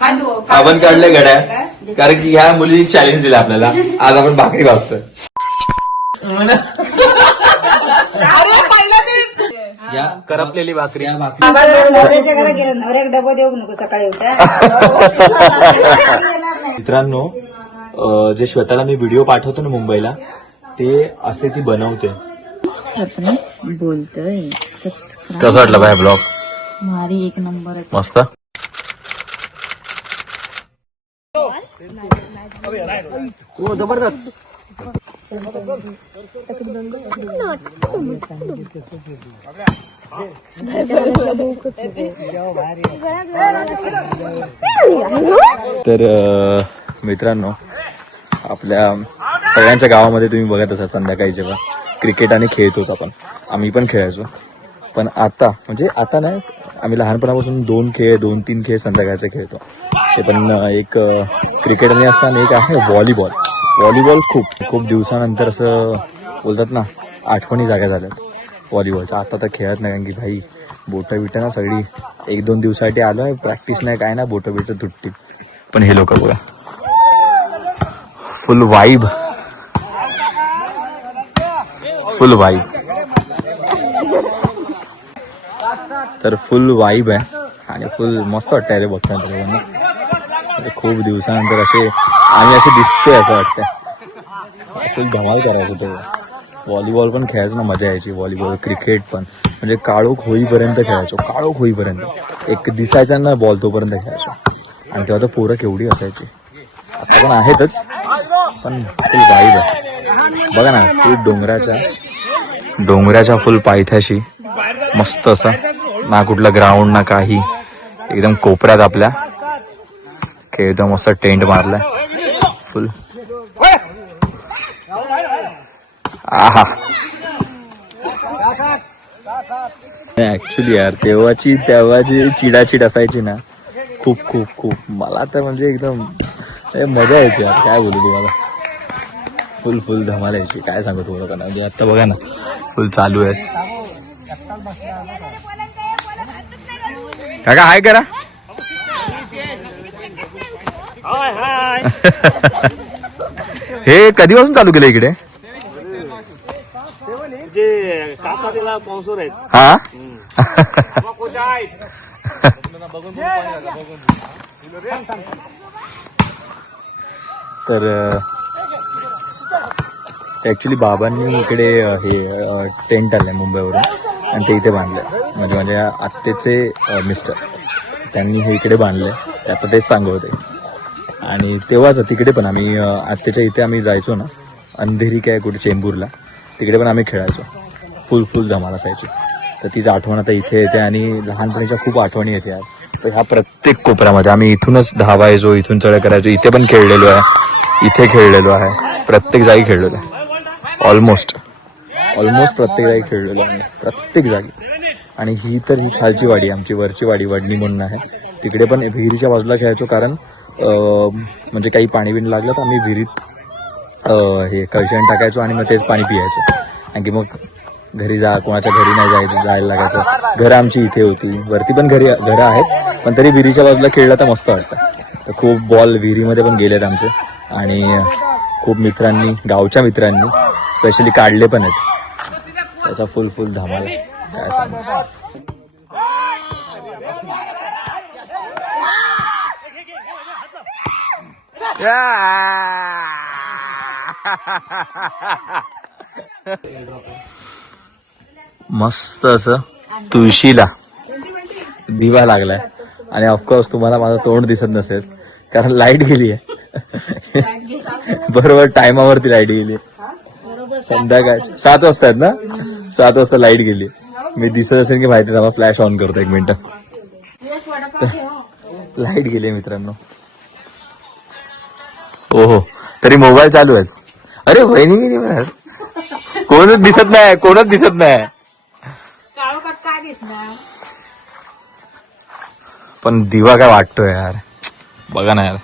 आपण काढले गड्या, कारण की ह्या मुलीने चॅलेंज दिला आपल्याला. आज आपण भाकरी भाजतोय. या करपलेली भाकरी. नवऱ्याच्या घरात गेलं, नवऱ्याक डबा देऊ नको सकाळी उठा. मित्रांनो, जे श्वेताला मी व्हिडिओ पाठवतो ना मुंबईला, ते असे ती बनवते. बोलतोय कसं वाटलं बाय ब्लॉग? मारी एक नंबर मस्त. जबरदस्त. तर मित्रांनो, आपल्या सगळ्यांच्या गावामध्ये तुम्ही बघत असाल संध्याकाळी जेव्हा क्रिकेट आणि खेळतोच आपण, आम्ही पण खेळायचो. पण आता म्हणजे आता नाही, आम्ही लहानपणापासून 2-3 खेळ संध्याकाळचे खेळतो. ते पण एक क्रिकेट आणि असतं आणि एक आहे व्हॉलीबॉल. व्हॉलीबॉल खूप दिवसानंतर असं बोलतात ना, आठवणी जागा झाल्यात व्हॉलीबॉलच्या. आता तर खेळत नाही, कारण की भाई बोटं बिटं ना सगळी 1-2 दिवसासाठी आलो आहे, प्रॅक्टिस नाही काय ना, बोटं बिटं तुटतील. पण हे लोक बघा, फुल वाईब. तर फुल वाईब आहे आणि फुल मस्त वाटतंय रे बघताना. खूप दिवसानंतर आम्ही असे दिसतोय असं वाटतंय. फुल धमाल करायचं. तो व्हॉलीबॉल पण खेळायचं ना, मजा यायची. व्हॉलीबॉल क्रिकेट पण म्हणजे काळोख होईपर्यंत खेळायचो. काळोख होईपर्यंत एक दिसायचा ना बॉल, तोपर्यंत खेळायचो. आणि तेव्हा तर पोरं केवढी असायची. आता पण आहेतच, पण फुल वाईब आहे. बघा ना, फुल डोंगराच्या फुल पायथ्याशी मस्त असं, ना कुठलं ग्राउंड ना काही, एकदम कोपऱ्यात आपल्या खेळतो. मस्त टेंट मारलाय फुल. आहा, ऍक्च्युली यार तेव्हाची चिडाचिड असायची ना, खूप मला तर म्हणजे एकदम मजा यायची यार. काय बोलू तुम्हाला, फुल धमाल यायची. काय सांगू तुम्हाला. म्हणजे आता बघा ना, फुल चालू आहे. काका हाय करा. हे कधीपासून चालू केलं इकडे? हा तर ऍक्च्युली बाबांनी इकडे हे टेंट आलंय मुंबईवरून आणि ते इथे बांधलंय. म्हणजे माझ्या आत्तेचे मिस्टर त्यांनी हे इकडे बांधलंय. ते आता तेच सांगत होते. आणि तेव्हाच तिकडे पण आम्ही आत्तेच्या इथे आम्ही जायचो ना, अंधेरी काय कुठे चेंबूरला, तिकडे पण आम्ही खेळायचो. फुल धमाल असायची. तर तीच आठवण आता इथे येते आणि लहानपणीच्या खूप आठवणी येते यार. तर ह्या प्रत्येक कोपऱ्यामध्ये आम्ही इथूनच धावायचो, इथून चढ करायचो. इथे पण खेळलेलो आहे, इथे खेळलेलो आहे, प्रत्येक जागी खेळलेलो आहे. ऑलमोस्ट प्रत्येक जागी खेळलेलो आहे, प्रत्येक जागी. आणि ही खालची वाडी, आमची वरची वाडी वडणी म्हणून आहे. तिकडे पण विहिरीच्या बाजूला खेळायचो, कारण म्हणजे काही पाणी बिणी लागलं तर आम्ही विहिरीत हे कळशण टाकायचो आणि मग तेच पाणी पियायचो. आणखी मग घरी कोणाच्या घरी नाही जायला लागायचं. घरं आमची इथे होती, वरती पण घरं आहेत, पण तरी विहिरीच्या बाजूला खेळलं तर मस्त वाटतं. तर खूप बॉल विहिरीमध्ये पण गेलेत आमचे आणि खूप मित्रांनी, गावच्या मित्रांनी स्पेशली काढले पण आहेत. त्याचा फुल धमाल काय सांगू. मस्त असं तुळशीला दिवा लागलाय. आणि ऑफकोर्स तुम्हाला माझं तोंड दिसत नसेल, कारण लाईट गेली आहे. बरोबर टायमावरती लाईट गेली. संध्याकाळ 7 वाजता आहेत ना, 7 वाजता लाईट गेली. मी दिसत असेल की माहिती आहे, फ्लॅश ऑन करतो 1 मिनिट. लाईट गेली मित्रांनो. ओहो, तरी मोबाईल चालू आहे. अरे वहिनी गेली, कोणच दिसत नाही. पण दिवा काय वाटतोय यार. बघा ना यार,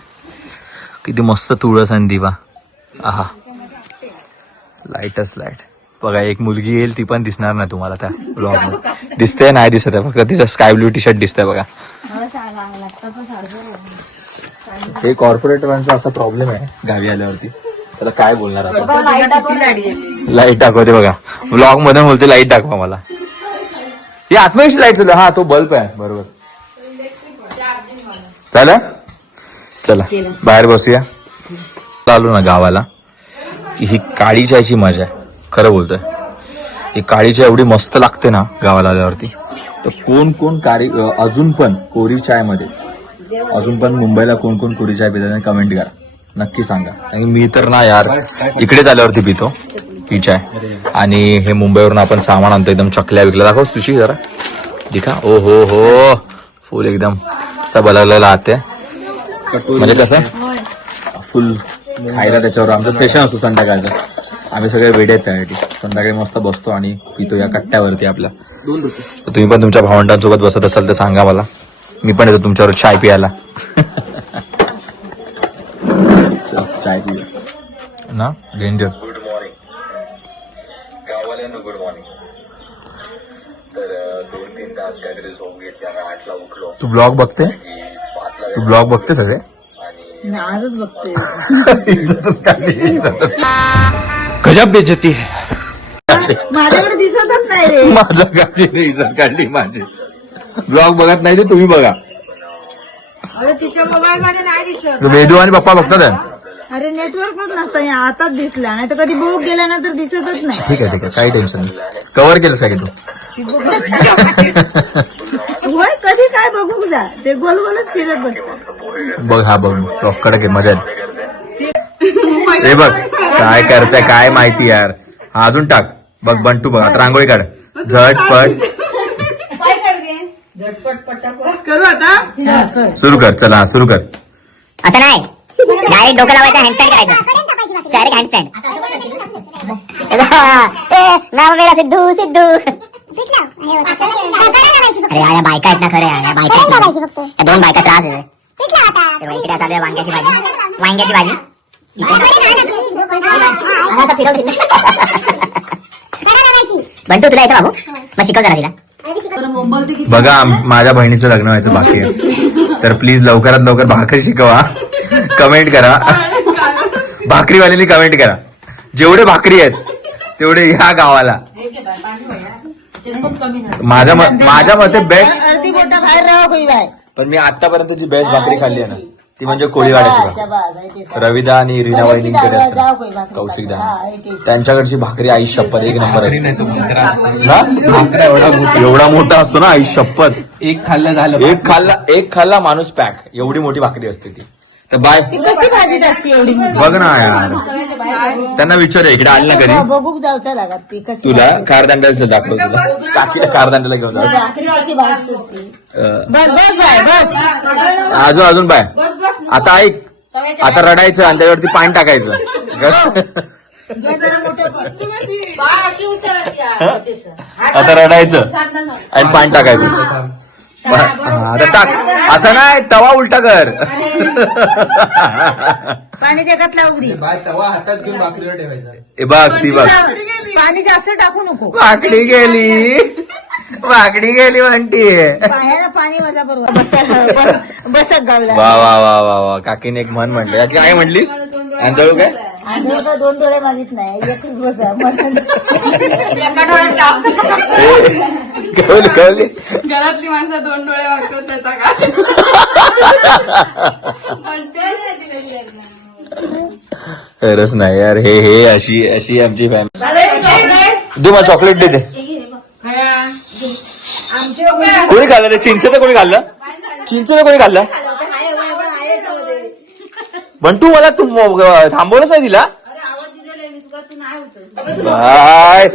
किती मस्त तुळस आणि दिवा. आहा, लाईटच लाईट. बघा एक मुलगी येईल, ती पण दिसणार नाही तुम्हाला त्या ब्लॉग मध्ये. दिसते नाही दिसत आहे, फक्त तिचं स्काय ब्लू टी शर्ट दिसतंय बघा. हे कॉर्पोरेटरांचा असा प्रॉब्लेम आहे गावी आल्यावरती. त्याला काय बोलणार आपण. लाईट दाखवते बघा, ब्लॉग मध्ये बोलते लाईट दाखवा मला. ही आत्मविश्वास लाईट चालू. हा तो बल्ब आहे बरोबर. चालेल चला बाहेर बसूया. चालू ना गावाला की ही काळी चायची मजा आहे. खरं बोलतोय, ही काळी चाय एवढी मस्त लागते ना गावाला आल्यावरती. तर कोण कोण अजून पण कोरी चाय मध्ये, अजून पण मुंबईला कोण कोण कोरी चाय पितात कमेंट करा, नक्की सांगा. आणि मी तर ना यार इकडेच आल्यावरती पितो ही चाय. आणि हे मुंबईवरून आपण सामान आणतो, एकदम चकल्या विकल्या. दाखव सुशी जरा दिखा. ओ हो फुल एकदम सब अलग अलग आते. म्हणजे कसं फुल खायला त्याच्यावर आमचं सेशन असतो संध्याकाळचं. आम्ही सगळे वेडे आहेत त्यासाठी. संध्याकाळी मस्त बसतो आणि पितो या कट्ट्यावरती आपल्या. तर तुम्ही पण तुमच्या भावंडांसोबत बसत असाल तर सांगा मला, मी पण येतो तुमच्यावर चाय पियाला. चाय पिऊया ना. डेंजर. गुड मॉर्निंग गावाल्यांना, गुड मॉर्निंग. तर 2-3 तास काहीतरी झोप घेतली आणि 8ला उठलो. तू ब्लॉग बघते? तू ब्लॉग बघते सगळे? आजच बघतोय. गजब बेइज्जती है. माझ्याकडे दिसतच नाही रे. माझ्या गाडीने इज्जत काढली माझी. ब्लॉग बघत नाही ते तुम्ही बघा. अरे तिच्या मोबाईल मध्ये नाही दिसत. वेदू आणि पप्पा बघतात. अरे नेटवर्कच नसतं, आताच दिसला, नाही तर कधी बुक गेल्यानंतर दिसतच नाही. ठीक आहे काही टेन्शन नाही. कव्हर केलंस काय तू? होय, कधी काय बघू जा, ते गोल गोलच फिरत बसतात. बघ हा बघ ब्लॉग कडक आहे, मजा आहे. हे बघ काय करताय काय माहिती यार. हा अजून टाक. बघ बंटू बघ आता रांगोळी काढ झटपट. करू आता. सुरू कर. चला सुरू कर. असं नाही, डायरेक्ट डोकं लावायचं, हँडस्टँड करायचं. डायरेक्ट हँडस्टँड. नाव मेरा सिद्धू सिद्धू. अरे या बायका आहेत ना, खरे या बायका आहेत. या 2 बायका त्रास आहे. इकडे चालू आहे वांग्याची भाजी. बंटू तुला येतं बाबू? मग शिकव जरा तिला. बघा माझ्या बहिणीचं लग्न व्हायचं बाकी आहे, तर प्लीज लवकरात लवकर भाकरी शिकवा. कमेंट करा, भाकरीवाल्यांनी कमेंट करा. जेवढे भाकरी आहेत तेवढे ह्या गावाला. माझ्या मते बेस्ट. अर्धी मोठा बाहेर राहा कोई बाय. पण मी आतापर्यंत जी बेस्ट भाकरी खाल्ली आहे ना ती म्हणजे कोळीवाड्याची. रविदा आणि रीना वहिनींकडे असतात, कौशिकदा त्यांच्याकडची भाकरी आई शपथ एक नंबर असते. एवढा मोठा असतो ना आई शपथ. एक खाल्लं झालं. एक खाल्ला माणूस पॅक. एवढी मोठी भाकरी असते ती. तर बाय. कशी भाजी असते एवढी मोठी? बघ ना यार, त्यांना विचारूया इकडे आली ना कधी. बघू जाऊचा लागत ती कशी. तुला कारदांड्याचं दाखव, तुला काकीला कारदांड्याला घेऊन जा. भाकरी कशी भाजते. बस बस बाय बस. अजून बाय. आता ऐक, आता रडायचं आणि त्याच्यावरती पाणी टाकायचं. आता रडायचं आणि पाणी टाकायचं. आता टाक. असं नाही, तवा उलटा कर. पाणी त्याच्यात उघडी. बाय तवा हातात घेऊन भाकरीवर ठेवायचा. ए बघ ती बघ, पाणी जास्त टाकू नको. वाकडी गेली म्हणतीये. पाण्याला पाणी वजा बरोबर. बसत गावला. वा वा वा वा वा. काकीने एक म्हण म्हटलं. काय म्हटलीस? आंधळू काय? आणि 2 डोळे मागित नाही, एकच बसा. कळली. घरातली माणसं 2 डोळे वागतात त्याचा काय. खरंच नाही यार. हे अशी आमची फॅमिली. दे मला चॉकलेट दे. कोणी खाल्लं ते? चिंचेचं कोणी खाल्लं? कोणी खाल्लं? बंटू मला तू थांबवलंच नाही तिला. बाय.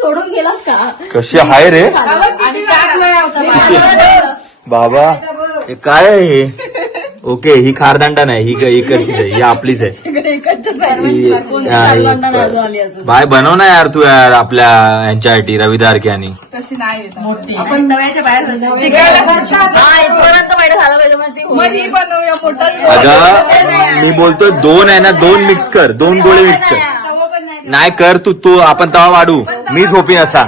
सोडून गेलास का? कशी आहे रे आणि त्यात वेळ होता बाबा? हे काय आहे हे? ओके, ही खारदांडा नाही, ही इकडचीच आहे, ही आपलीच आहे. बाय बनव ना यार तू यार आपल्या यांच्यासाठी रविदार की. आणि तशी नाही मोठी आपण नव्याच्या बाहेर शिकायला पर्यंत बाहेर झालं पाहिजे. मधी बनवूया मोठा. अगं मी बोलतोय 2 आहे ना, 2 मिक्स कर, 2 गोळे मिक्स कर. नाही कर तू आपण तवा वाढू. मी झोपीन असा.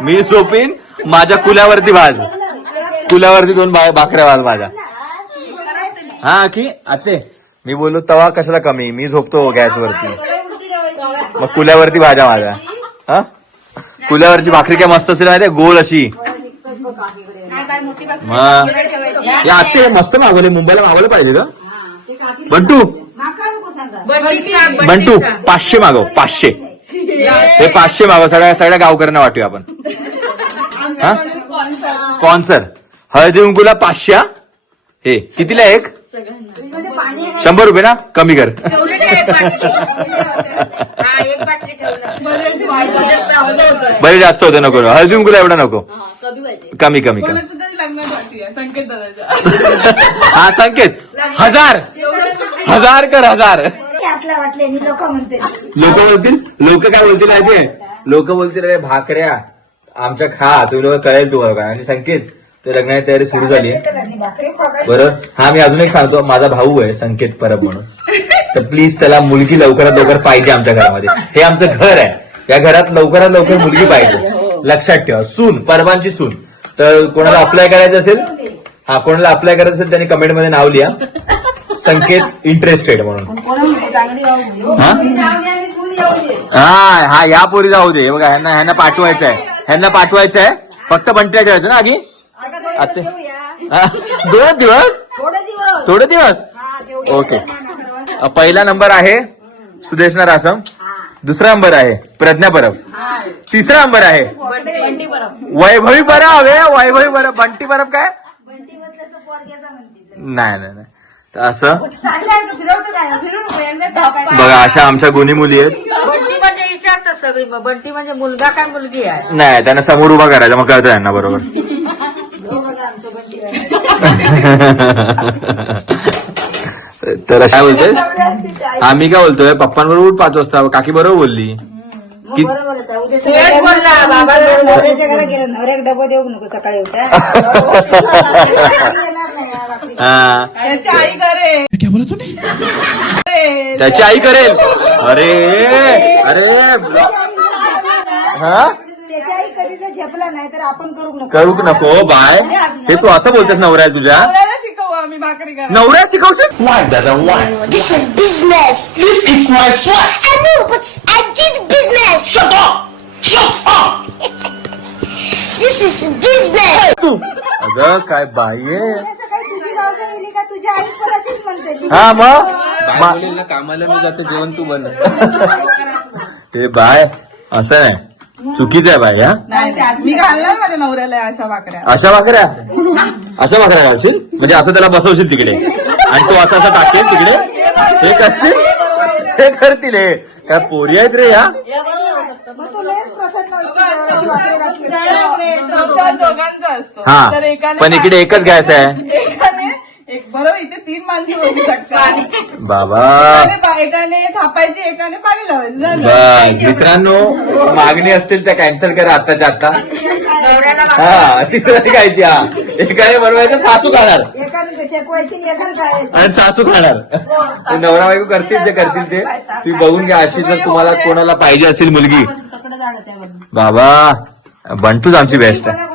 मी झोपीन माझ्या कुल्यावरती भाज, कुल्यावरती 2 भाकऱ्या भाज माझ्या. हा की आते मी बोललो तवा कशाला कमी, मी झोपतो गॅसवरती, मग कुल्यावरती भाजा माझ्या. हा कुल्यावरची भाकरी काय मस्त असेल माहिती, गोल अशी. मग या आते मस्त मागवले, मुंबईला मागवलं पाहिजे का. बंटू बंटू 500 मागव, 500 हे 500 मागव, सगळ्या गावकऱ्यांना वाटूया आपण. हा स्पॉन्सर हळदी कुंकूला 500. हे कितीला एक, 100 रुपये ना, कमी कर. बरे जास्त होते, नको हळदी कुंकूला एवढा नको, कमी कमी कमी. हा संकेत 1000 कर, 1000. लोक काय बोलतील माहितीये, लोक बोलतील अरे भाकऱ्या आमच्या खा, तुम्ही लोक कळेल तुम्हाला काय. आणि संकेत ते लग्नाची तयारी सुरू झाली आहे बरोबर. हा मी अजून एक सांगतो, माझा भाऊ आहे संकेत परब म्हणून, तर प्लीज त्याला मुलगी लवकरात लवकर पाहिजे आमच्या घरामध्ये. हे आमचं घर आहे, या घरात लवकरात लवकर मुलगी पाहिजे, लक्षात ठेवा. सून, परबांची सून. तर कोणाला अप्लाय करायचं असेल, हा कोणाला अप्लाय करायचं असेल त्यांनी कमेंटमध्ये नाव लिहा, संकेत इंटरेस्टेड म्हणून. हा या पोरी जाऊ दे बघा, ह्यांना पाठवायचं आहे, ह्यांना पाठवायचं आहे. फक्त बंटीला ठेवायचं ना आधी. 2 दिवस, थोडे दिवस. ओके. पहिला नंबर आहे सुदेशना रासम, दुसरा नंबर आहे प्रज्ञा परब, तिसरा नंबर आहे वैभवी परब. वैभवी परब, बंटी परब काय नाही. तर असं बघा, अशा आमच्या गुणी मुली आहेत. बंटी म्हणजे विचारतात सगळी, मग बंटी म्हणजे मुलगा काय मुलगी आहे. नाही, त्यांना समोर उभा करायचा, मग कळतं त्यांना बरोबर. तर काय बोलतेस, आम्ही काय बोलतोय पप्पांबरोबर 5 वाजता, काकी बरोबर बोलली की नवऱ्याच्या घरात गेलं, नवऱ्याक डबा देऊ नको सकाळी उठा. त्याची आई करेल. अरे अरे हा त्याच्या आई कधी जर झेपला नाही तर आपण करू नको बाय. हे तू असं बोलतेस नवऱ्या तुझ्या, शिकवू आम्ही भाकरी करा. नवऱ्यात शिकवशील. This is business. It's my choice. I know, but I did business. Shut up. This is business. तू अगं काय बाई आहे. सकाळी तुझी भावजा गेली का तुझ्या आई पण अशीच म्हणते. हा मग कामाला मी जाते, जेवण तू बन. ते बाय असं नाही, चुकीचं आहे बाई. हा मी घालणार माझ्या नवऱ्याला अशा भाकऱ्या. अशा भाकऱ्या घालशील म्हणजे असं त्याला बसवशील तिकडे, आणि तो असं टाकेल तिकडे, हे करशील, हे करतील. हे काय पोरी आहेत रे या. दोघांचा असतो. हा पण इकडे एकच गॅस आहे एक बरोबर, इथे 3 माणसं बसू शकतात. बाबा. एकाने थापायची, एकाने पाणी लावायचं. बस मित्रांनो, मागणी असतील त्या कॅन्सल करा आत्ताच्या आत्ता. हा तिसऱ्या खायची. हा एकाने बनवायचं, सासू खाणार आणि सासू खाणार. नवरा बायको करतील जे करतील ते. तुम्ही बघून घ्या. अशी जर तुम्हाला कोणाला पाहिजे असेल मुलगी, बाबा बंटूच आमची बेस्ट आहे.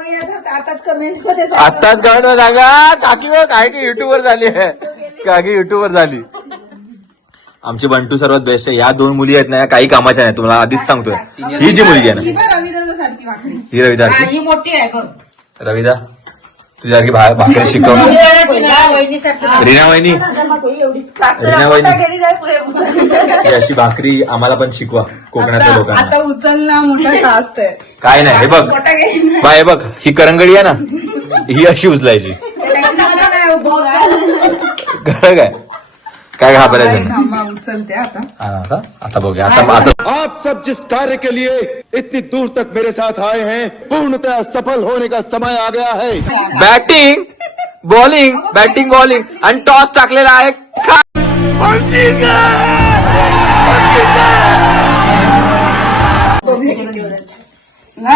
आत्ताच कमेंट सांगा काकी काय की युट्यूबवर झाली आहे, काकी युट्यूबवर झाली. आमची बंटू सर्वात बेस्ट आहे. या 2 मुली आहेत ना, काही कामाच्या नाही, तुम्हाला आधीच सांगतोय. ही जी मुलगी आहे ना, ही रविदा, ही मोठी आहे. रविदा तुझ्यासारखी भाकरी शिकव. रीना वहिनी अशी भाकरी आम्हाला पण शिकवा, कोकणातल्या लोकांना. आता उचलणं मोठा टास्क आहे. काय नाही, हे बघ बाय, बघ ही करंगडी आहे ना, ही अशी उचलायची. काय घाबरायचं नाही. उचलते आता. आता बघूया. आता आप सब जिस कार्य के लिए इतनी दूर तक मेरे साथ आए हैं, पूर्णतः सफल होने का समय आ गया है. बॅटिंग बॉलिंग आणि टॉस टाकलेला आहे.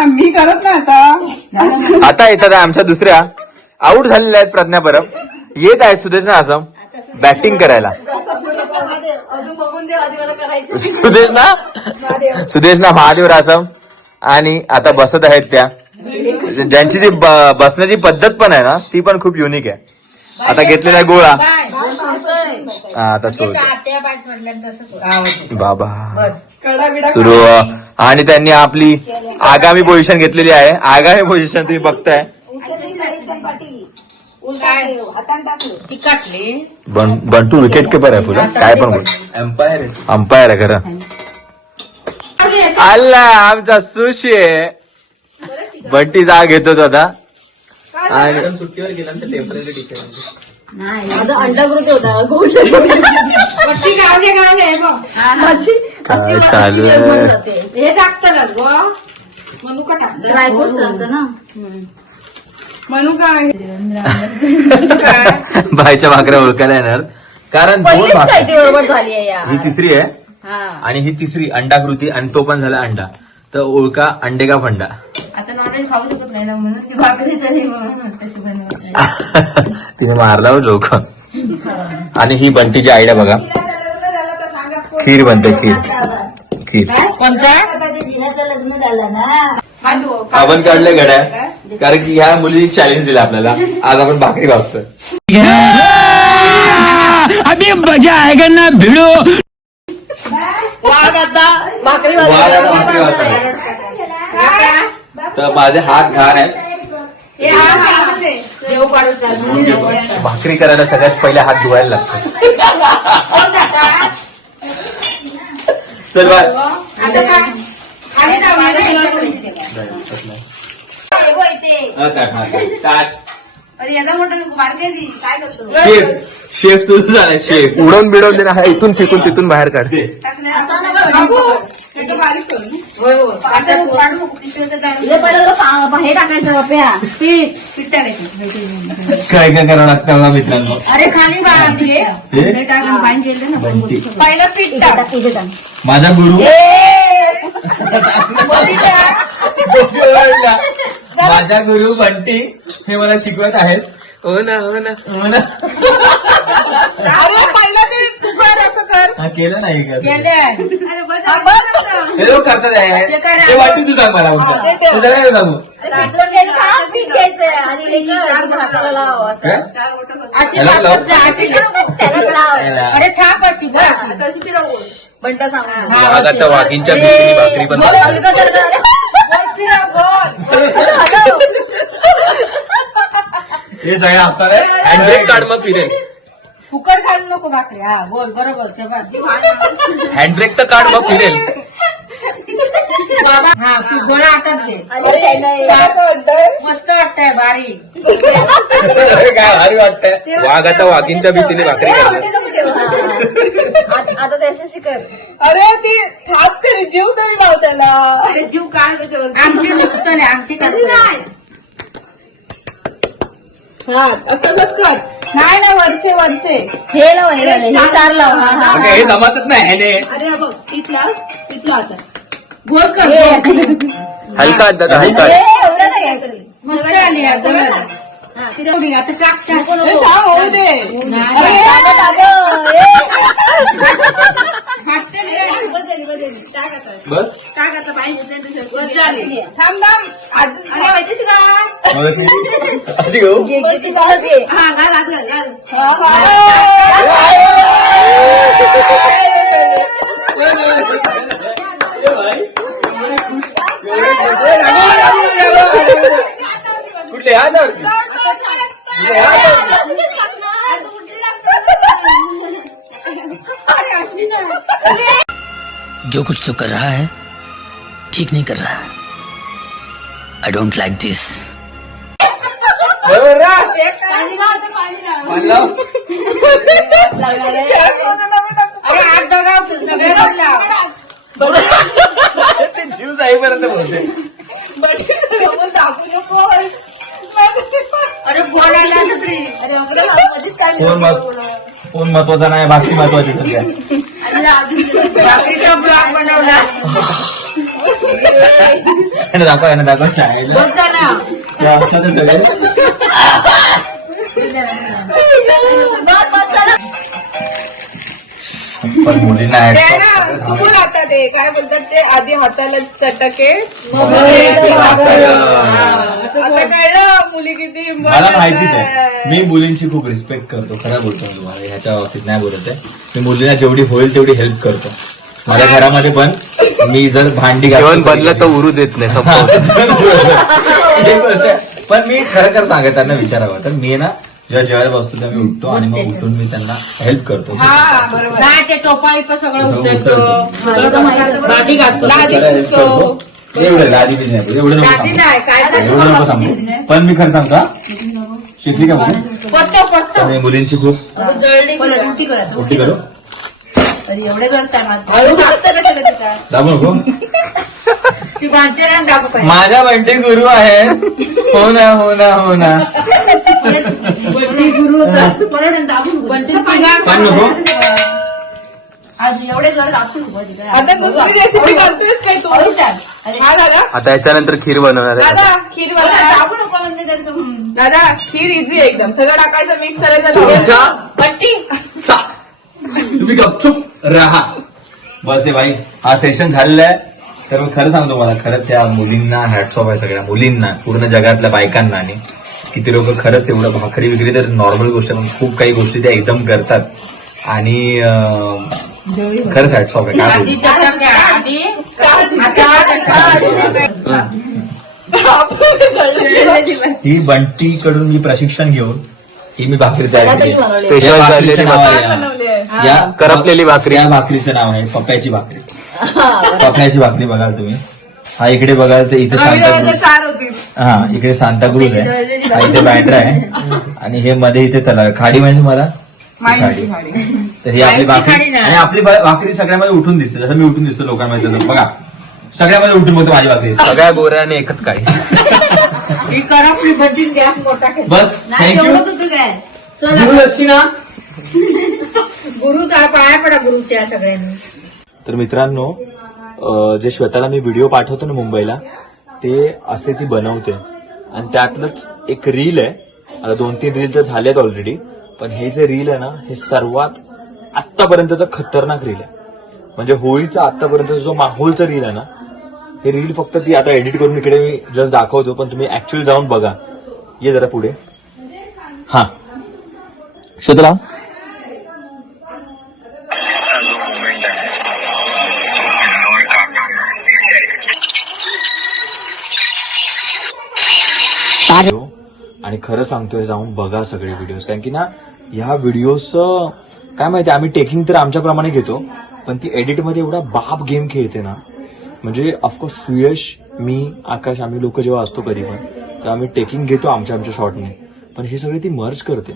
मी करत नाही आता येतात आमच्या दुसऱ्या आऊट झालेल्या आहेत प्रज्ञा परब. येत आहेत सुदेशना आसम बॅटिंग करायला. सुदेशना महादेव रासम आणि आता बसत आहेत त्या ज्यांची जी बसण्याची पद्धत पण आहे ना ती पण खूप युनिक आहे. आता घेतलेला गोळा हा आता बाबा सुरू आणि त्यांनी आपली आगामी पोझिशन घेतलेली आहे. आगामी पोझिशन तुम्ही बघताय. बंटू विकेट किपर आहे पुरा काय पण बोल. अंपायर आहे खरं. अल्ला आमचा सुशी आहे. बंटी जाग घेतो तो आता आणि सुट्टीवर गेला ना टेम्पररी टिकेल माझा अंडाकृती होता काय चालू आहे. हे टाकतं ना ग मनुका टाक ड्रायफ्रुट्स लागतं ना मनुका बाईच्या भाकऱ्या ओळखायला येणार कारण दोन पहिलीच भाकऱ्या. काय ती बरोबर झाली आहे या ही तिसरी आहे आणि ही तिसरी अंडाकृती आणि तो पण झाला अंडा. तर ओळखा अंडे का फंडा. आता नॉनव्हेज खाऊ शकत नाही ना म्हणून ती भाकरी तरी म्हणून कशी बनवत तिने मारला हो जोक. आणि ही बंटीची आयडिया बघा. खीर बनते खीर. जिऱ्याचं लग्न झालं ना आपण काढले गड्या कारण की ह्या मुलीने चॅलेंज दिला आपल्याला. आज आपण भाकरी वाजतोय. अभी मजा आएगा ना भिड़ो. वाघ आता भाकरी वाघ आता भाकरी वाजताय. तर माझे हात घाण आहेत. भाकरी करायला सगळ्यात पहिले हात धुवायला लागतात. चल बाय. शेफ शेफ सुरू झालाय. शेफ उडवून बिडवून देणार आहे. इथून फेकून तिथून बाहेर काढते. हे टाकायचं बाप्या पीठ काय काय करावं लागतं बघा मित्रांनो. अरे खाली पहिलं पीठ टाक माझा गुरु माझा गुरु बंटी हे मला शिकवत आहेत. हो ना हो ना हो ना. अरे पहिलं ते तुकडं असं कर हा केलं नाही का पीठ हे लोक करतात आहे. ते वाटते तू सांग मला उलटा. तुझं काय सांगू पीठ घ्यायचं आणि हे हाताला लाव असं काय? ह्याला लाव. त्याला लाव अरे थाप अशी बंटा सांग वाघ आता वाघींच्या भीतीने भाकरी पण हे सगळं असणार आहे. हँडब्रेक काढ मग फिरेल. फुकट काढू नको भाकरी हा बोल बरोबर हँडब्रेक तर काढ मग फिरेल. हा तू गोळा हातात घे मस्त वाटतंय भारी काय भारी वाटतंय. वाघ आता वाघींच्या भीतीने भाकरी करणार. आता त्याच्याशी कर अरे ती थाप तरी जीव तरी लाव त्याला. अरे जीव काढ आमटी नुकतले आमटी हा तसंच कर. नाही ना वरचे वरचे हे लाव हे चार लाव ओके, हे जमतच नाही ह्याने. अरे बघ पीठ लाव आता गोल कर हलका दादा हलका. एवढं नाही मस्त आली आता टाक होऊ दे. बस टाक आता पाहिजे थांब अशी घेऊ. हा घाल आत घाल कुठले हातावरती जो कुछ तो कर रहा है ठीक नहीं कर रहा. आई डोंट लाइक दिस. बरोबर ना. पाणी लाव पाणी लाव. अरे हात दगाव सगळे ते जीव जाईपर्यंत बोलते. टाकू नको. अरे बोलायला तरी अरे मध्येच काय फोन महत्वाचा नाही बाकी महत्वाची सध्या. बाकीचा ब्लॉग बनवला दाखवा चायला बोलता ना असतात सगळे. पण मुलींना तू बोल आता ते ते काय बोलतात ते आधी हाताला चटके आता कळलं मुली किती मला माहितीच आहे, मी मुलींची खूप रिस्पेक्ट करतो, खरं बोलतो मी तुम्हाला, ह्याच्या बाबतीत नाही बोलत आहे. मी मुलींना जेवढी होईल तेवढी हेल्प करतो. माझ्या घरामध्ये पण मी जर भांडी जेवण बनलं तर उरू देत नाही एक गोष्ट आहे. पण मी खरं सांगत त्यांना विचारावं, तर मी ना जेव्हा जेवायला बसतो तेव्हा मी उठतो आणि मग उठून मी त्यांना हेल्प करतो. नाही ते टोपाळी पण सगळं उचलतो. भांडी घासतो एवढं लादी बी नाही, एवढं नको सांगू. एवढं नको सांगू. पण मी खरं सांगतो, शिकली का मुली? तर मी मुलींची खूप उलटी करू एवढे करता दाबू नको. माझ्या बंटी गुरु आहे. हो ना हो ना हो ना. पण नको. आज एवढे जर दाखवू आता दुसरी रेसिपी करतोयस काय तू? हा दादा, आता याच्यानंतर खीर बनवणार आहे. दादा खीर बनवा. दाखवू नको म्हणजे तर दादा खीर इझी एकदम, सगळं टाकायचं, मिक्स तुमच्या करायचं. तुम्ही गपचूप राहा. बस आहे भाई, हा सेशन झालेला आहे. तर मी खरं सांगतो, मला खरंच या मुलींना हॅट्स ऑफ आहे, सगळ्या मुलींना, पूर्ण जगातल्या बायकांना. आणि किती लोक खरंच एवढं भाकरी विक्री तर नॉर्मल गोष्ट, पण खूप काही गोष्टी त्या एकदम करतात. आणि खरंच हॅट्स ऑफ आहे. काय बोलू? ही बंटी कडून मी प्रशिक्षण घेऊन ही मी भाकरी तयार केली. स्पेशल या झालेली भाकरीचं नाव भाकरी. आहे या करपलेली भाकरी. या भाकरीचं नाव आहे पप्प्याची भाकरी. पप्प्याची भाकरी बघाल तुम्ही. हा इकडे बघाल तर इथे सांताक्रूज, हा इकडे सांताक्रूज आहे, हा इथे बँड्रा आहे, आणि हे मध्ये इथे तलाव. खाडी म्हणजे मला खाडी. तर ही आपली भाकरी, आणि आपली भाकरी सगळ्यामध्ये उठून दिसते, जसं मी उठून दिसतो लोकांमध्ये तसं. बघा सगळ्यामध्ये उठून बघतो माझी भाकरी. सगळ्या गोऱ्याने एकच काय. बस थँक्यू. गुरुदक्षिणा गुरु पाया पडा गुरुच्या सगळ्यांनी. तर मित्रांनो, जे श्वेताला मी व्हिडिओ पाठवतो ना मुंबईला, ते असे ती बनवते, आणि त्यातलंच एक रील आहे. आता 2-3 रील तर झालेत ऑलरेडी, पण हे जे रील आहे ना, हे सर्वात आत्तापर्यंतचं खतरनाक रील आहे. म्हणजे होळीचा आत्तापर्यंत जो माहोलचा रील आहे ना, हे रील फक्त ती आता एडिट करून इकडे मी जस्ट दाखवतो, पण तुम्ही ऍक्च्युअली जाऊन बघा. ये जरा पुढे. हा श्वेतला आणि खरं सांगतोय, जाऊन बघा सगळे व्हिडिओज. कारण की ना, ह्या व्हिडिओज काय माहिती, आम्ही टेकिंग तर आमच्याप्रमाणे घेतो, पण ती एडिटमध्ये एवढा बाप गेम खेळते ना. म्हणजे ऑफकोर्स सुयश, मी, आकाश, आम्ही लोक जेव्हा असतो कधी पण, तर आम्ही टेकिंग घेतो आमच्या शॉटने, पण हे सगळे ती मर्ज करते.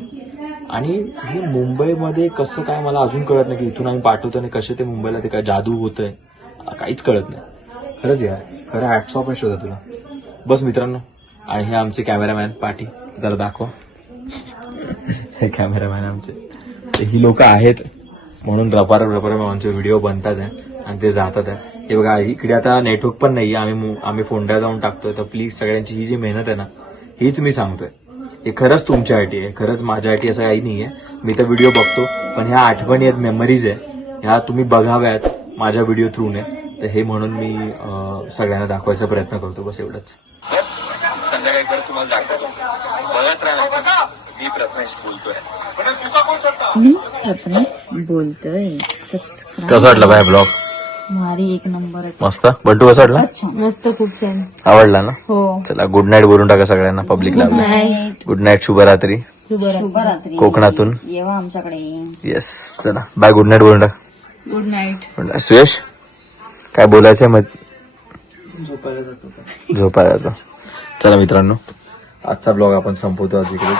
आणि हे मुंबईमध्ये कसं काय मला अजून कळत नाही, की इथून आम्ही पाठवतो आणि कसे ते मुंबईला ते काय जादू होतंय, काहीच कळत नाही. खरंच यार, खरं हॅट्स ऑफ आहे शोधा तुला. बस मित्रांनो, आणि हे आमचे कॅमेरामॅन पाठी, जरा दाखवा. हे कॅमेरामॅन आमचे, ही लोक आहेत म्हणून रपार आमचे व्हिडिओ बनतात आहे आणि ते जातात आहे. हे बघा, इकडे आता नेटवर्क पण नाहीये, आम्ही फोंड्या जाऊन टाकतोय. तर प्लीज सगळ्यांची ही जी मेहनत आहे ना, हीच मी सांगतोय, हे खरंच तुमच्यासाठी आहे, खरंच माझ्यासाठी असं काही नाहीये. मी तर व्हिडिओ बघतो, पण ह्या आठवणी आहेत, मेमरीज आहे, ह्या तुम्ही बघाव्यात माझ्या व्हिडिओ थ्रूने. तर हे म्हणून मी सगळ्यांना दाखवायचा प्रयत्न करतो, बस एवढंच. बस संध्याकाळी परत तुम्हाला दाखवतो. बघत राहा. मी प्रथमेश बोलतोय. कसं वाटलं बाय ब्लॉग? मारी एक नंबर. मस्त. बंटू कसं वाटलं? मस्त, खूप छान. आवडला ना? हो. चला, गुड नाईट बोलून टाका सगळ्यांना पब्लिकला. गुड नाईट, शुभरात्री. शुभरात्री. कोकणातून येवा आमच्याकडे. येस, चला बाय, गुड नाईट बोलून टाक. Good night. सुयश, काय बोलायचंय मग? झोपायला जातो. चला मित्रांनो, आजचा ब्लॉग आपण संपवतो आज इकडेच.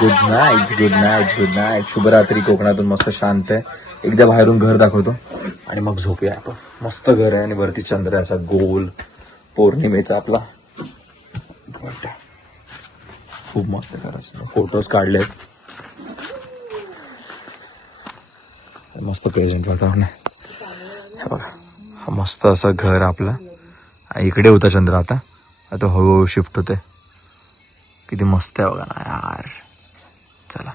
Good night, good night, good night, शुभरात्री. कोकणातून मस्त शांत आहे, एकदा बाहेरून घर दाखवतो आणि मग झोपूया आपण. मस्त घर आहे आणि वरती चंद्र आहे, असा गोल पौर्णिमेचा आपला. खूप मस्त करायचं, फोटोज काढलेत, मस्त प्रेझेंट वातावरण आहे. हे बघा, हा मस्त असं घर आपलं. इकडे होता चंद्र, आता हळूहळू शिफ्ट होते. किती मस्त आहे बघा ना यार. चला.